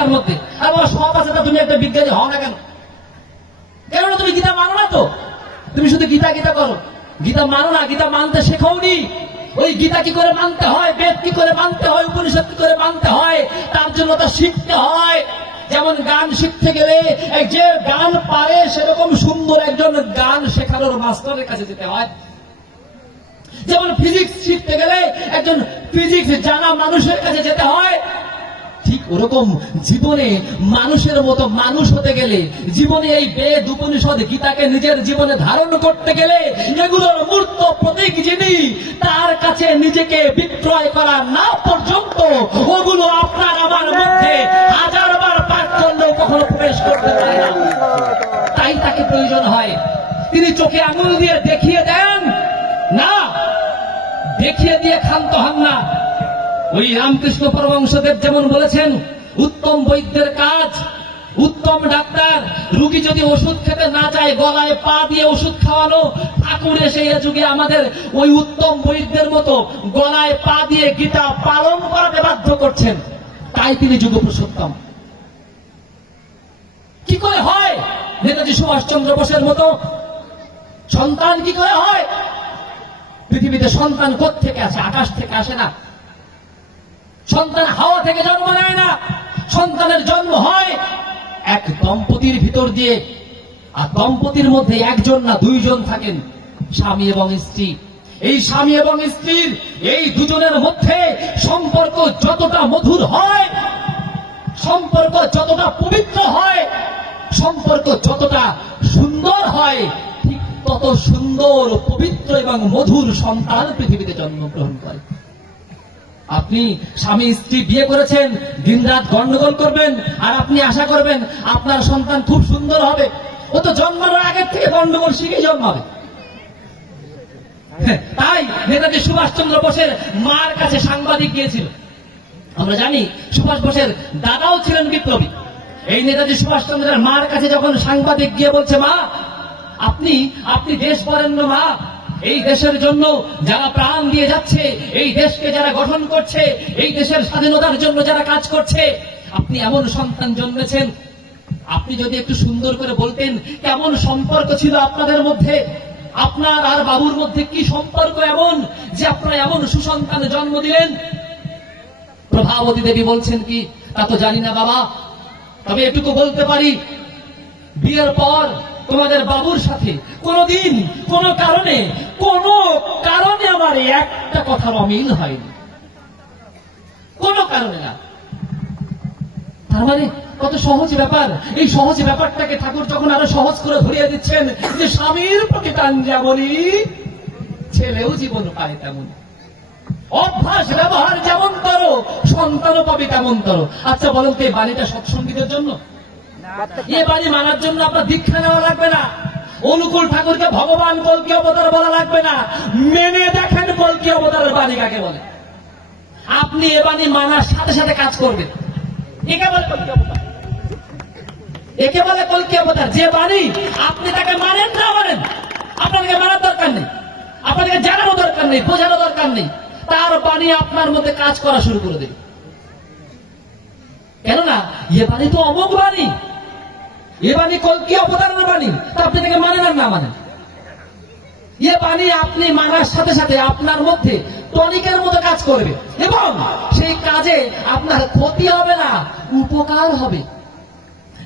গীতার মধ্যে। আর বাবা সব আছে, তা তুমি একটা বিজ্ঞানী হও না কেন? কেননা তুমি গীতা মানো না তো, তুমি শুধু গীতা গীতা করো, গীতা মানো না, গীতা মানতে শেখাওনি। ওই গীতা কি করে মানতে হয়, বেদ কি করে মানতে হয়, উপনিষদ কি করে মানতে হয়, তার জন্য তা শিখতে হয়। যেমন গান শিখতে গেলে যে গান পারে সেরকম সুন্দর একজন গান শেখানোর মাস্টারের কাছে যেতে হয়। যেমন ফিজিক্স শিখতে গেলে একজন ফিজিক্স জানা মানুষের কাছে যেতে হয়। ঠিক ওরকম জীবনে মানুষের মতো মানুষ হতে গেলে, জীবনে এই বেদ উপনিষদ গীতাকে নিজের জীবনে ধারণ করতে গেলে, এগুলোর মূর্ত প্রতীক যিনি, তার কাছে নিজেকে বিক্রয় করা না পর্যন্ত ওগুলো আপনার আমার মধ্যে হাজারবার পাঠ করলেও কখনো প্রবেশ করতে পারে না। তাই তাকে প্রয়োজন হয় তিনি চোখে আঙুল দিয়ে দেখিয়ে দেন না, দেখিয়ে দিয়ে ক্ষান্ত হন না। ওই রামকৃষ্ণ পরমহংসদেব যেমন বলেছেন, উত্তম বৈদ্যের কাজ উত্তম ডাক্তার। রোগী যদি ওষুধ খেতে না চায়, গলায় পা দিয়ে ওষুধ খাওয়ানো। ঠাকুর এসে এ যুগে আমাদের ওই উত্তম বৈদ্যের মতো গলায় পা দিয়ে গীতা পালন করাতে বাধ্য করছেন। তাই তিনি যুগপুরুষোত্তম। কি করে হয় নেতাজি সুভাষচন্দ্র বোসের মতো সন্তান? কি করে হয়? পৃথিবীতে সন্তান কোত্থেকে আসে? আকাশ থেকে আসে না। সন্তান হাওয়া থেকে জন্ম নেয় না। সন্তানের জন্ম হয় এক দম্পতির ভিতর দিয়ে। আর দম্পতির মধ্যে একজন না দুইজন থাকেন, স্বামী এবং স্ত্রী। এই স্বামী এবং স্ত্রীর এই দুজনের মধ্যে সম্পর্ক যতটা মধুর হয়, সম্পর্ক যতটা পবিত্র হয়, সম্পর্ক যতটা সুন্দর হয়, ঠিক তত সুন্দর, পবিত্র এবং মধুর সন্তান পৃথিবীতে জন্মগ্রহণ করে। আপনি স্বামী স্ত্রী বিয়ে করেছেন, দিনরাত গন্ডগোল করবেন, আর আপনি আশা করবেন আপনার সন্তান খুব সুন্দর হবে। ও তো জন্মানোর আগের থেকে গন্ডগোল শিখে জন্মাবে। তাই নেতাজি সুভাষচন্দ্র বোসের মার কাছে সাংবাদিক গিয়েছিল। আমরা জানি সুভাষ বোসের দাদাও ছিলেন বিপ্লবী। এই নেতাজি সুভাষচন্দ্রের মার কাছে যখন সাংবাদিক গিয়ে বলছে, মা আপনি আপনি দেশ বরেণ্য মা, এই দেশের জন্য যারা প্রাণ দিয়ে যাচ্ছে, এই দেশকে যারা গঠন করছে, এই দেশের স্বাধীনতার জন্য যারা কাজ করছে, আপনি এমন সন্তান জন্মেছেন। আপনি যদি একটু সুন্দর করে বলতেন কেমন সম্পর্ক ছিল আপনাদের মধ্যে, আপনার আর বাবুর মধ্যে কি সম্পর্ক এমন যে আপনারা এমন সুসন্তান জন্ম দিলেন। প্রভাবতী দেবী বলছেন কি, তা তো জানি না বাবা, তবে এটুকু বলতে পারি, বিয়ের পর তোমাদের বাবুর সাথে কোনদিন কোনো কারণে আমার একটা কথার অমিল হয়নি, কোনো কারণে না। তার মানে কত সহজ ব্যাপার। এই সহজ ব্যাপারটাকে ঠাকুর যখন আরো সহজ করে ধরিয়ে দিচ্ছেন যে স্বামীর প্রতি টান যেমনই, ছেলেও জীবন পায় তেমনই। অভ্যাস ব্যবহার যেমন করো, সন্তানও পাবে তেমন করো। আচ্ছা বলুন তো, এই বাণীটা সৎসঙ্গীতের জন্য? এ বাণী মানার জন্য আপনার দীক্ষা নেওয়া লাগবে না। অনুকূল ঠাকুরকে ভগবান কল্কি অবতার বলা লাগবে না। মেনে দেখেন কল্কি অবতারের বাণী কাকে বলে। আপনি এ বাণী মানার সাথে সাথে কাজ করবেন। একে বলে কল্কি অবতার, একে বলে কল্কি অবতার। যে বাণী আপনি তাকে মানেন না মানেন, আপনাকে মানার দরকার নেই, আপনাকে জানানো দরকার নেই, বোঝানো দরকার নেই, তার বাণী আপনার মধ্যে কাজ করা শুরু করে দেবে। কেননা এ বাণী তো অমোঘ বাণী, এ বাণী কল্কি অবতারের বাণী। তা আপনি তাকে মানেন আর না মানেন, এ বাণী আপনি মানার সাথে সাথে আপনার মধ্যে টনিকের মতো কাজ করবে, এবং সেই কাজে আপনার ক্ষতি হবে না, উপকার হবে।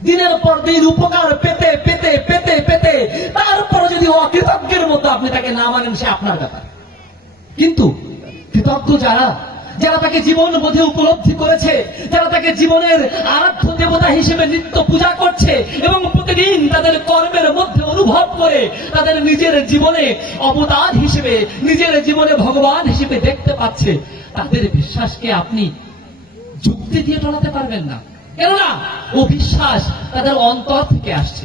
দিনের পর দিন উপকার পেতে পেতে পেতে পেতে তারপরে যদি অকৃতজ্ঞের মতো আপনি তাকে না মানেন, সে আপনার ব্যাপার। কিন্তু কৃতজ্ঞ যারা, যারা তাকে জীবন বোধে উপলব্ধি করেছে, যারা তাকে জীবনের আরাধ্য দেবতা হিসেবে নিত্য পূজা করছে এবং প্রতিদিন তাদের কর্মের মধ্যে অনুভব করে তাদের নিজের জীবনে অবতার হিসেবে, নিজের জীবনে ভগবান হিসেবে দেখতে পাচ্ছে, তাদের বিশ্বাসকে আপনি যুক্তি দিয়ে টলাতে পারবেন না। কেননা ও বিশ্বাস তাদের অন্তর থেকে আসছে।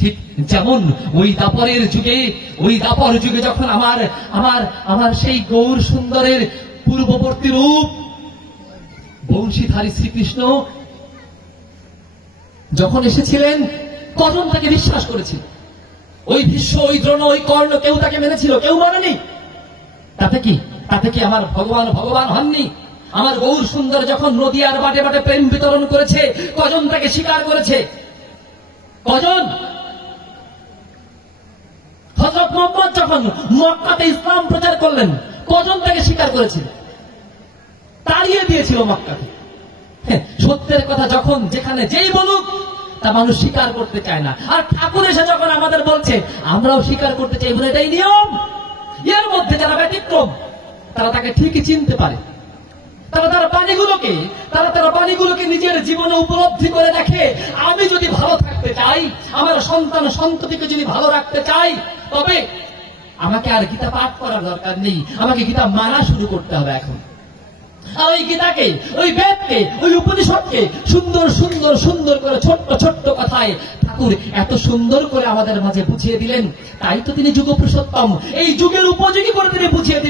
ঠিক যেমন ওই দাপরের যুগে, ওই দাপর যুগে যখন আমার আমার আমার সেই গৌর সুন্দরের পূর্ববর্তী রূপ বংশীধারী শ্রীকৃষ্ণ যখন এসেছিলেন, কজন তাকে বিশ্বাস করেছিল? ওই ভীষ্ম, ওই দ্রোণ, ওই কর্ণ, কেউ তাকে মেনেছিল? কেউ মানেনি। তাতে কি আমার ভগবান ভগবান হননি? আমার গৌর সুন্দর যখন নদীয়ার বাটে বাটে প্রেম বিতরণ করেছে, কজন তাকে স্বীকার করেছে? কজন? হযরত মুহাম্মদ যখন মক্কাতে ইসলাম প্রচার করলেন, কজন তাকে স্বীকার করেছিল? তাড়িয়ে দিয়েছিল মক্কাতে। সত্যের কথা যখন যেখানে যেই বলুক, তা মানুষ স্বীকার করতে চায় না। আর ঠাকুর এসে যখন আমাদের বলছে, আমরাও স্বীকার করতে চাই, বলে এটাই নিয়ম। এর মধ্যে যারা ব্যতিক্রম, তারা তাকে ঠিকই চিনতে পারে। তারা বাণীগুলোকে নিজের জীবনে উপলব্ধি করে দেখে, আমি যদি ভালো থাকতে চাই, আমার সন্তান সন্ততিকে যদি ভালো রাখতে চাই, তবে আমাকে আর গীতা পাঠ করার দরকার নেই, আমাকে গীতা মানা শুরু করতে হবে এখন। আর ওই গীতাকে, ওই বেদকে, ওই উপনিষদকে সুন্দর সুন্দর সুন্দর করে ছোট্ট ছোট্ট কথায় ঠাকুর এত সুন্দর করে আমাদের মাঝে বুঝিয়ে দিলেন। তাই তো তিনি যুগ পুরুষোত্তম, এই যুগের উপযোগী করে তিনি বুঝিয়ে দিলেন।